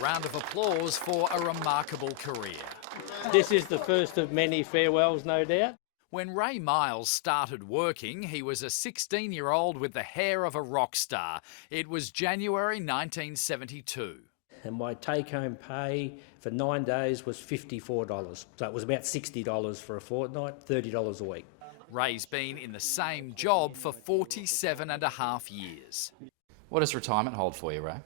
round of applause for a remarkable career. This is the first of many farewells, no doubt. When Ray Myles started working, he was a 16-year-old with the hair of a rock star. It was January 1972. And my take-home pay for 9 days was $54. So it was about $60 for a fortnight, $30 a week. Ray's been in the same job for 47 and a half years. What does retirement hold for you, Ray?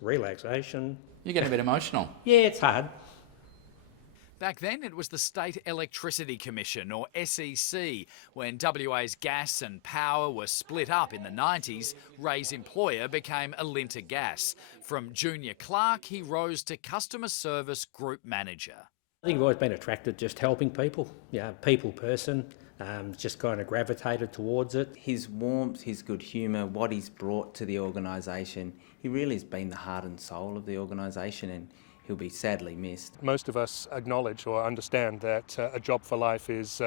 Relaxation. You're getting a bit emotional. Yeah, it's hard. Back then, it was the State Electricity Commission, or SEC. When WA's gas and power were split up in the 90s, Ray's employer became Alinta Gas. From junior clerk, he rose to customer service group manager. I think I've always been attracted to just helping people, people person, just kind of gravitated towards it. His warmth, his good humour, what he's brought to the organisation, he really has been the heart and soul of the organisation, and he'll be sadly missed. Most of us acknowledge or understand that a job for life is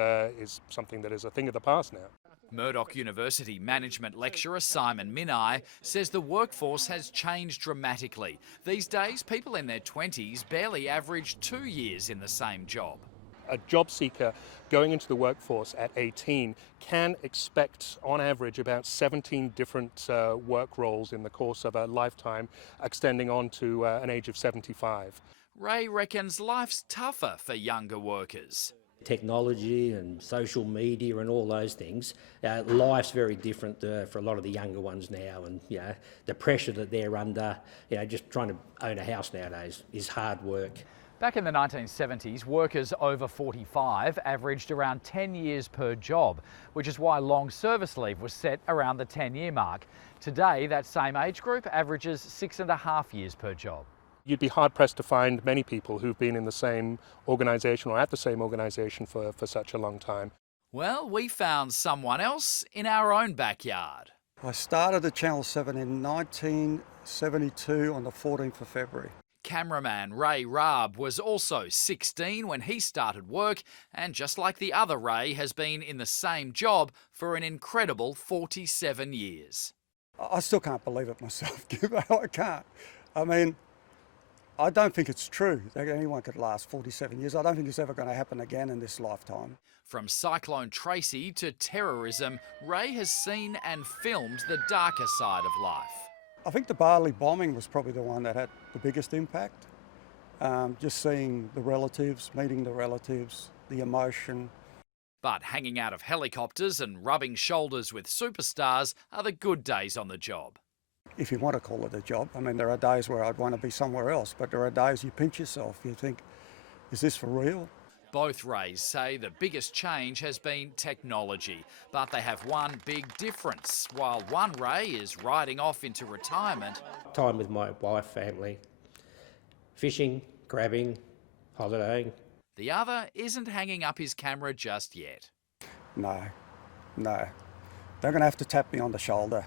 something that is a thing of the past now. Murdoch University management lecturer Simon Minai says the workforce has changed dramatically. These days, people in their 20s barely average 2 years in the same job. A job seeker going into the workforce at 18 can expect, on average, about 17 different work roles in the course of a lifetime, extending on to an age of 75. Ray reckons life's tougher for younger workers. Technology and social media and all those things, life's very different for a lot of the younger ones now, and the pressure that they're under, just trying to own a house nowadays is hard work. Back in the 1970s, workers over 45 averaged around 10 years per job, which is why long service leave was set around the 10-year mark. Today, that same age group averages 6.5 years per job. You'd be hard-pressed to find many people who've been in the same organisation or at the same organisation for such a long time. Well, we found someone else in our own backyard. I started at Channel 7 in 1972 on the 14th of February. Cameraman Ray Raab was also 16 when he started work, and just like the other Ray, has been in the same job for an incredible 47 years. I still can't believe it myself, I can't. I mean, I don't think it's true that anyone could last 47 years. I don't think it's ever going to happen again in this lifetime. From Cyclone Tracy to terrorism, Ray has seen and filmed the darker side of life. I think the Bali bombing was probably the one that had the biggest impact. Just seeing the relatives, meeting the relatives, the emotion. But hanging out of helicopters and rubbing shoulders with superstars are the good days on the job. If you want to call it a job. I mean, there are days where I'd want to be somewhere else, but there are days you pinch yourself. You think, is this for real? Both Rays say the biggest change has been technology, but they have one big difference. While one Ray is riding off into retirement, Time with my wife, family, fishing, grabbing, holidaying. the other isn't hanging up his camera just yet. No. They're going to have to tap me on the shoulder.